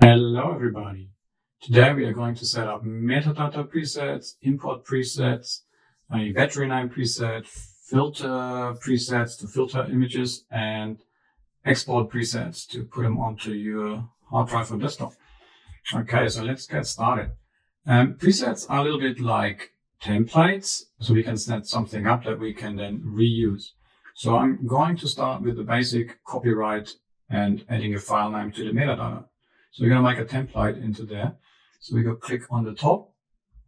Hello everybody. Today we are going to set up metadata presets, import presets, a battery name preset, filter presets to filter images, and export presets to put them onto your hard drive or desktop. Okay, so let's get started. Presets are a little bit like templates, so we can set something up that we can then reuse. So I'm going to start with the basic copyright and adding a file name to the metadata. So we're going to make a template into there. So we go click on the top.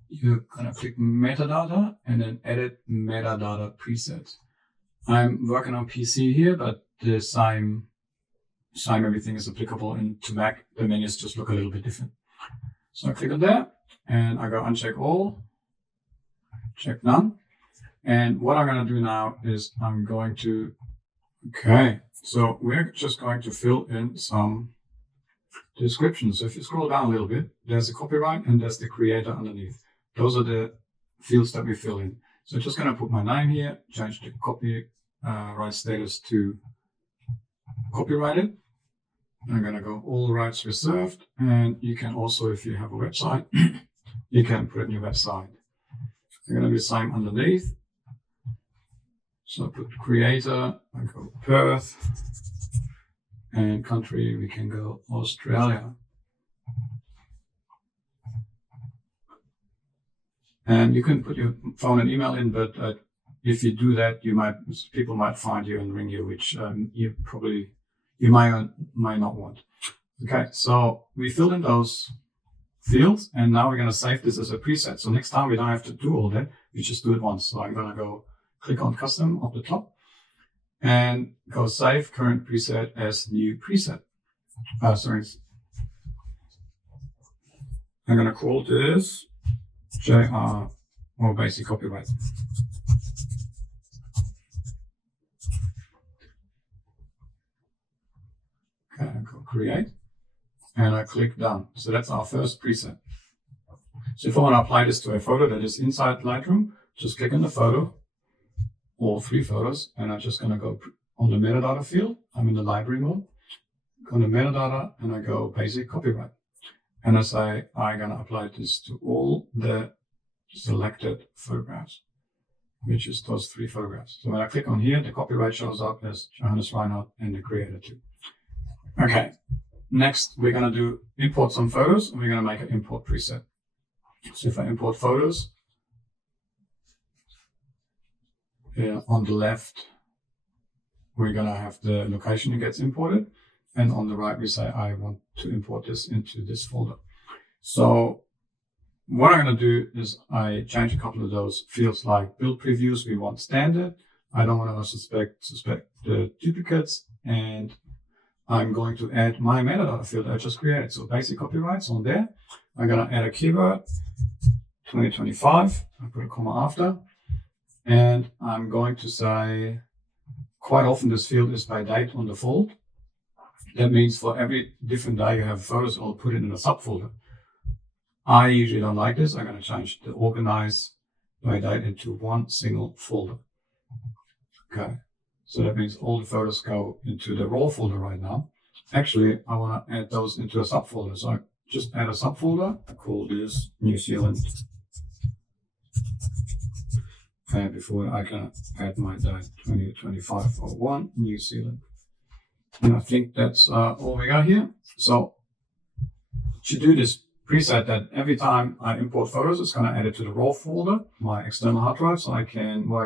You're going to click metadata and then edit metadata presets. I'm working on PC here, but the same everything is applicable into Mac. The menus just look a little bit different. So I click on there and I go uncheck all, check none. And what I'm going to do now is I'm going to, so we're just going to fill in some description. So if you scroll down a little bit, there's the copyright and there's the creator underneath. Those are the fields that we fill in. So I'm just going to put my name here, change the copyright status to copyrighted. I'm going to go all rights reserved. And you can also, if you have a website, you can put a new website. I'm going to do the same underneath. So I put creator, I go Perth. And country, we can go Australia. And you can put your phone and email in, but if you do that, people might find you and ring you, which you might not want. Okay, so we filled in those fields, and now we're going to save this as a preset. So next time we don't have to do all that, we just do it once. So I'm going to go click on custom up the top. And go save current preset as new preset. I'm going to call this JR or basic copyright. Okay, I go create and I click done. So that's our first preset. So if I want to apply this to a photo that is inside Lightroom, just click on the photo, all three photos, and I'm just going to go on the metadata field. I'm in the library mode. Go to metadata and I go basic copyright. And I say I'm going to apply this to all the selected photographs, which is those three photographs. So when I click on here, the copyright shows up as Johannes Reinhardt and the creator too. Okay, next we're going to do import some photos and we're going to make an import preset. So if I import photos, on the left, we're going to have the location that gets imported. And on the right, we say, I want to import this into this folder. So what I'm going to do is I change a couple of those fields like build previews. We want standard. I don't want to suspect the duplicates. And I'm going to add my metadata field I just created. So basic copyrights on there. I'm going to add a keyword, 2025. I put a comma after. And I'm going to say, quite often this field is by date on default. That means for every different day you have photos, I'll put it in a subfolder. I usually don't like this. I'm going to change the organize by date into one single folder. Okay, so that means all the photos go into the raw folder right now. Actually, I want to add those into a subfolder. So I just add a subfolder. I call this New Zealand. And before I can add my date 2025-01 New Zealand. And I think that's all we got here. So to do this preset that every time I import photos, it's going to add it to the raw folder, my external hard drive. So what I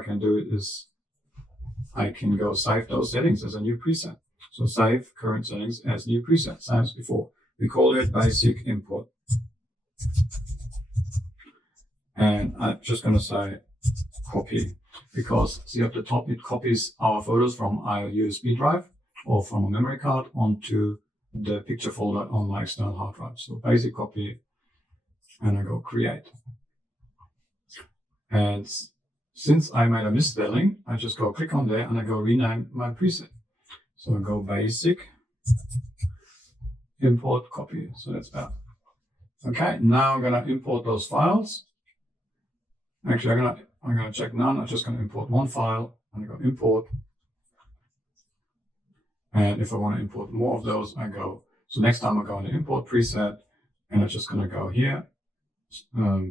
can do is I can go save those settings as a new preset. So save current settings as new preset, same as before. We call it basic import. And I'm just going to say copy, because see up the top, it copies our photos from our USB drive or from a memory card onto the picture folder on my external hard drive. So basic copy, and I go create. And since I made a misspelling, I just go click on there and I go rename my preset. So I go basic import copy. So that's better. Okay, now I'm going to import those files. Actually, I'm going to check none. I'm just going to import one file. I'm going to go import. And if I want to import more of those, I go So next time I go on the import preset, and I'm just going to go here,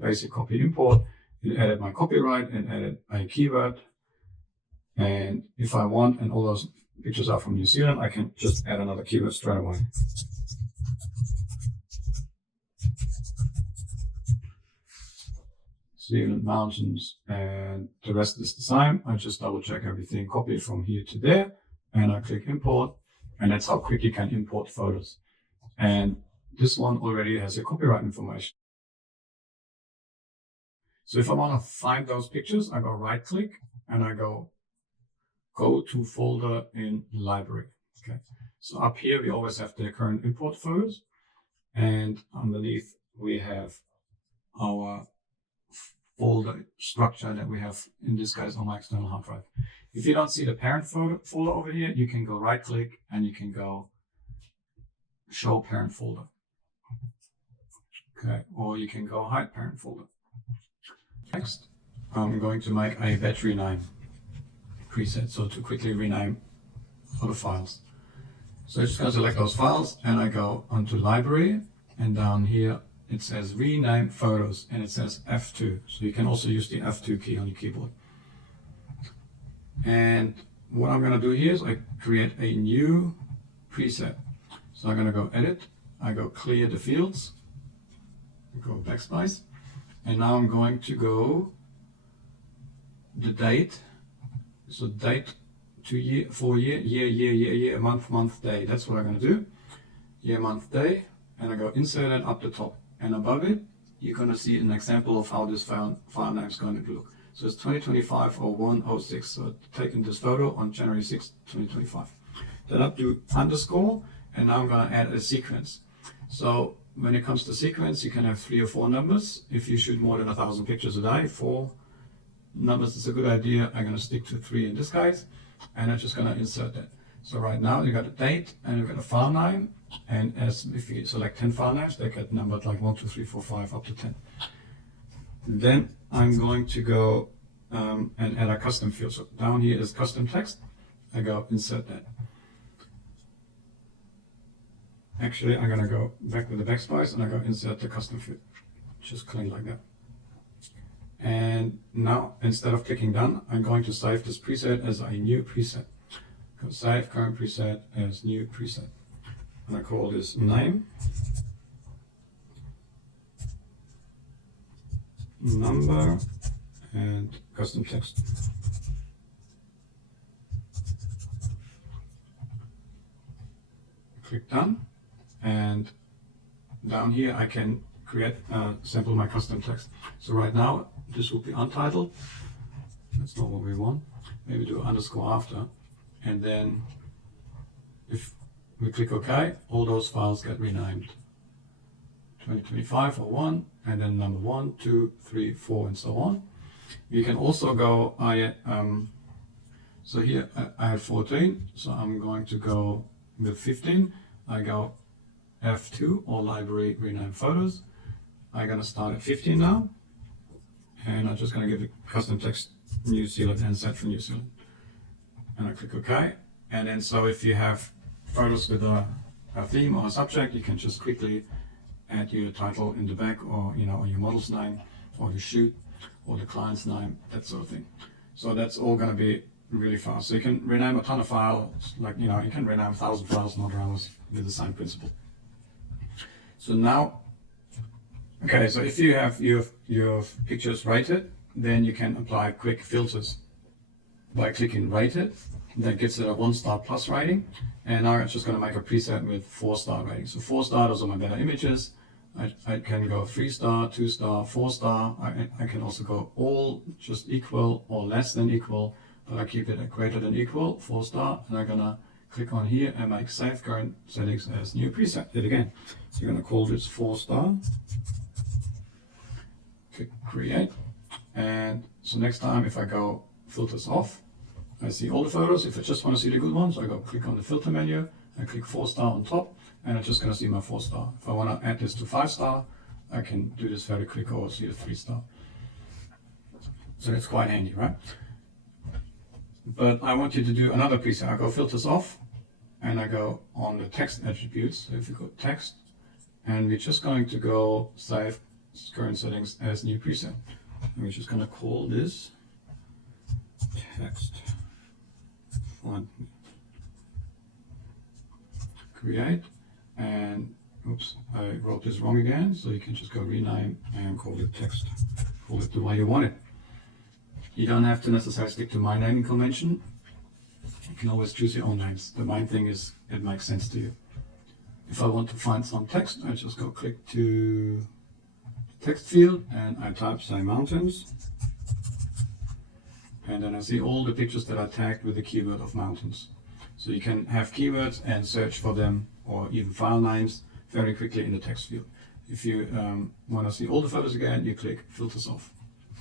basic copy import, and edit my copyright and edit a keyword. And if I want, and all those pictures are from New Zealand, I can just add another keyword straight away. Zealand mountains, and the rest is the same. I just double check everything, copy it from here to there, and I click import, and that's how quick you can import photos. And this one already has your copyright information. So if I want to find those pictures, I go right click and I go to folder in library. Okay. So up here we always have the current import photos, and underneath we have our folder structure that we have in this case on my external hard drive. If you don't see the parent folder over here, you can go right click and you can go show parent folder. Okay, or you can go hide parent folder. Next, I'm going to make a batch rename preset, so to quickly rename other files. So I'm just going to select those files and I go onto library, and down here it says rename photos and it says F2. So you can also use the F2 key on your keyboard. And what I'm going to do here is I create a new preset. So I'm going to go edit, I go clear the fields, go backspace, and now I'm going to go the date. So date to year, for year, month, day. That's what I'm going to do. Year, month, day, and I go insert it up the top. And above it, you're going to see an example of how this file name is going to look. So it's 2025-01-06. So taking this photo on January 6, 2025. Then I do underscore, and now I'm going to add a sequence. So when it comes to sequence, you can have 3 or 4 numbers. If you shoot more than 1,000 pictures a day, 4 numbers is a good idea. I'm going to stick to 3 in this case, and I'm just going to insert that. So right now you got a date and you got a file name, and as if you select 10 file names, they get numbered like 1, 2, 3, 4, 5 up to 10. Then I'm going to go and add a custom field. So down here is custom text. I go insert that. Actually, I'm going to go back with the backspace and I go insert the custom field. Just clean like that. And now instead of clicking done, I'm going to save this preset as a new preset. Go save current preset as new preset. And I call this name, number, and custom text. Click done, and down here I can create sample my custom text. So right now this will be untitled. That's not what we want. Maybe do underscore after, and then if we click OK, all those files get renamed. 2025-01, and then number 1, 2, 3, 4, and so on. You can also go, so here I had 14, so I'm going to go with 15. I go F2 or library rename photos. I'm going to start at 15 now, and I'm just going to give it custom text New Zealand and set for New Zealand. And I click OK, and then so if you have photos with a theme or a subject, you can just quickly add your title in the back, or or your model's name, or your shoot, or the client's name, that sort of thing. So that's all going to be really fast. So you can rename a ton of files, like you can rename 1,000 files in other hours with the same principle. So now, okay, so if you have your pictures rated, then you can apply quick filters by clicking rated. That gives it a 1-star plus rating. And now I'm just going to make a preset with 4-star rating. So 4-star, those are my better images. I can go 3-star, 2-star, 4-star. I can also go all just equal or less than equal, but I keep it at greater than equal, 4-star. And I'm going to click on here and make save current settings as new preset. Hit again. So you're going to call this 4-star. Click create. And so next time if I go filters off, I see all the photos. If I just want to see the good ones, I go click on the filter menu and click 4-star on top, and I'm just going to see my 4-star. If I want to add this to 5-star, I can do this very quick, or see the 3-star. So that's quite handy, right? But I want you to do another preset. I go filters off, and I go on the text attributes. So if you go text, and we're just going to go save current settings as new preset. And we're just going to call this text font create, and oops, I wrote this wrong again, so you can just go rename and call it text. Call it the way you want it. You don't have to necessarily stick to my naming convention. You can always choose your own names. The main thing is it makes sense to you. If I want to find some text, I just go click to the text field and I type say mountains. And then I see all the pictures that are tagged with the keyword of mountains. So you can have keywords and search for them, or even file names, very quickly in the text field. If you want to see all the photos again, you click filters off.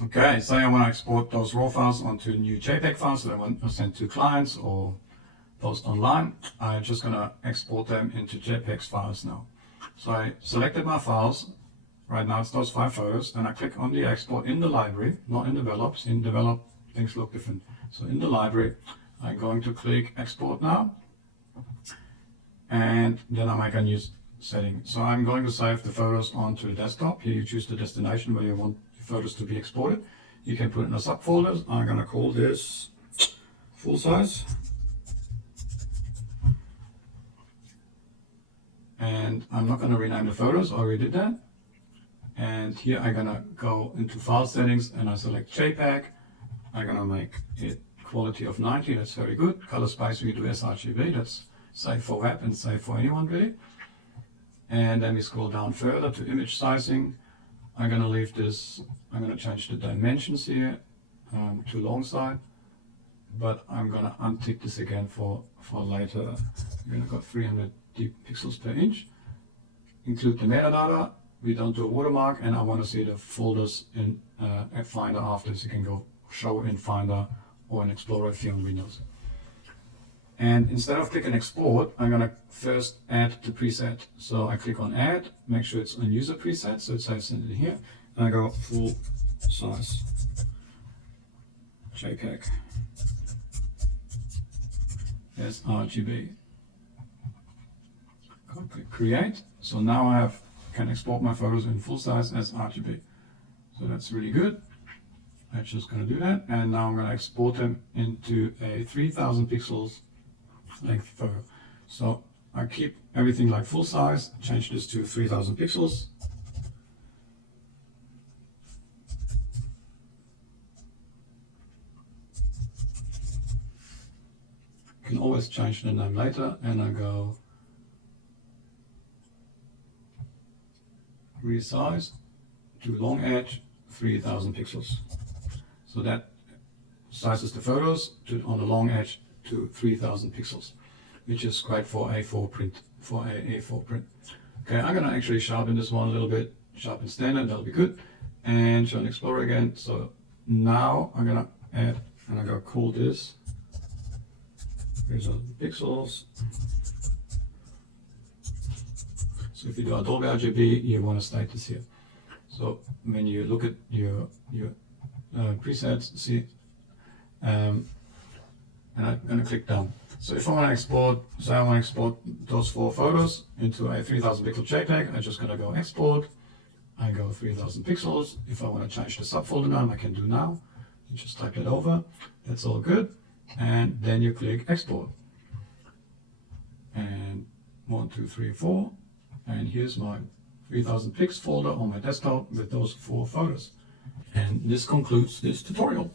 Okay, say I want to export those raw files onto new JPEG files that I want to send to clients or post online. I'm just going to export them into JPEG files now. So I selected my files. Right now it's those 5 photos, and I click on the export in the library, not in develop. In develop, things look different. So in the library, I'm going to click export now, and then I make a new setting. So I'm going to save the photos onto the desktop. Here you choose the destination where you want the photos to be exported. You can put it in a subfolder. I'm going to call this full size. And I'm not going to rename the photos, I already did that. And here I'm going to go into file settings and I select JPEG. I'm going to make it quality of 90, that's very good. Color space we do sRGB, that's safe for web and safe for anyone really. And then we scroll down further to image sizing. I'm going to leave this, I'm going to change the dimensions here to long side, but I'm going to untick this again for later. I'm going to go 300 pixels per inch. Include the metadata. We don't do a watermark, and I want to see the folders in Finder after, so you can go show in Finder or in Explorer if you're on Windows. And instead of clicking export, I'm going to first add the preset. So I click on add, make sure it's on user preset, so it says in here, and I go full size JPEG sRGB. Click create. So now I can export my photos in full size as RGB. So that's really good. I'm just going to do that, and now I'm going to export them into a 3000 pixels length photo. So I keep everything like full size, change this to 3000 pixels. You can always change the name later, and I go resize to long edge 3000 pixels. So that sizes the photos on the long edge to 3000 pixels, which is great for A4 print. Okay, I'm going to actually sharpen this one a little bit, sharpen standard, that'll be good, and show an Explorer again. So now I'm going to add, and I'm going to call this, here's all the pixels. So if you do Adobe RGB, you want to state this here. So when you look at your presets, see, and I'm going to click down. So if I want to export, say I want to export those 4 photos into a 3000 pixel JPEG, I'm just going to go export. I go 3000 pixels. If I want to change the subfolder name, I can do now. You just type it over. That's all good. And then you click export. And 1, 2, 3, 4. And here's my 3000 pix folder on my desktop with those 4 photos. And this concludes this tutorial.